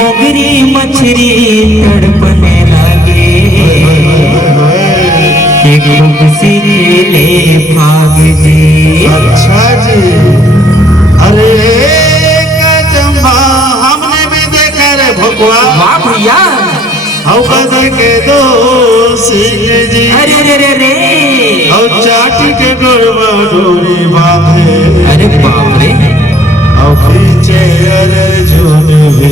मगरी मछली तड़पने लगे खूब सी खेले भाग जी। अच्छा जी। अरे चंबा हमने भी देखा रे भगवा। वाह भैया के दो सिंह जी। अरे रे रे रे और चाटी के गरबा डोरी बांधे। अरे बाप रे और खींचे अरे जोन भी